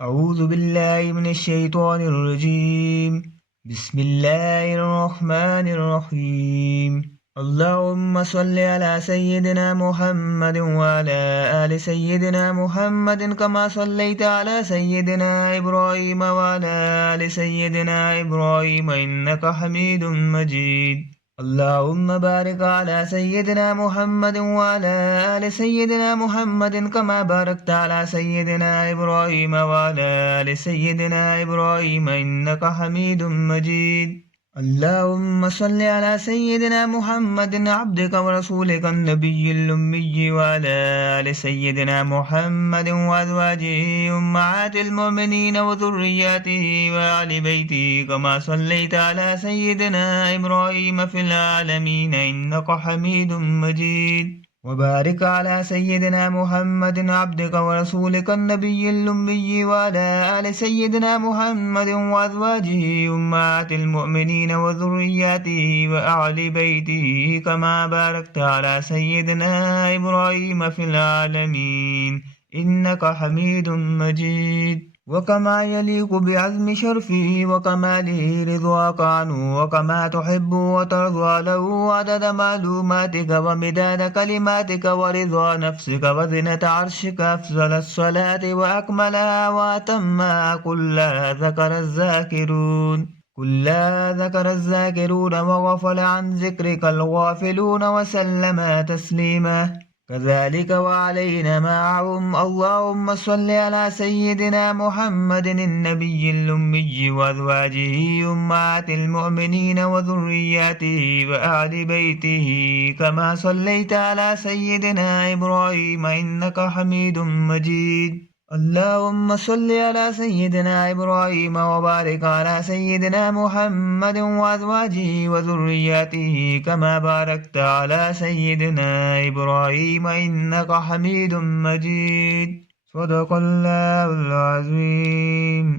أعوذ بالله من الشيطان الرجيم. بسم الله الرحمن الرحيم. اللهم صل على سيدنا محمد وعلى آل سيدنا محمد كما صليت على سيدنا إبراهيم وعلى آل سيدنا إبراهيم إنك حميد مجيد. اللهم بارك على سيدنا محمد وعلى آل سيدنا محمد كما باركت على سيدنا إبراهيم وعلى آل سيدنا إبراهيم إنك حميد مجيد. اللهم صل على سيدنا محمد عبدك ورسولك النبي الأمي وعلى آل سيدنا محمد وأزواجه أمهات المؤمنين وذرياته وآل بيته كما صليت على سيدنا إبراهيم في العالمين إنك حميد مجيد. وبارك على سيدنا محمد عبدك ورسولك النبي الأمي وعلى آل سيدنا محمد وأزواجه أمهات المؤمنين وذرياته وأهل بيته كما باركت على سيدنا إبراهيم في العالمين إنك حميد مجيد. وكما يليق بعزم شرفه وكماله رضاك عنه وكما تحب وترضى له عدد معلوماتك ومداد كلماتك ورضا نفسك وزنة عرشك أفضل الصلاة وأكملها وأتمها كلها ذكر الذاكرون وغفل عن ذكرك الغافلون وسلم تسليما. كذلك وعلينا معهم. اللهم صل على سيدنا محمد النبي الأمي وأزواجه أمهات المؤمنين وذرياته وأهل بيته كما صليت على سيدنا إبراهيم إنك حميد مجيد. اللهم صل على سيدنا إبراهيم وبارك على سيدنا محمد وأزواجه وذرياته كما باركت على سيدنا إبراهيم إنك حميد مجيد. صدق الله العظيم.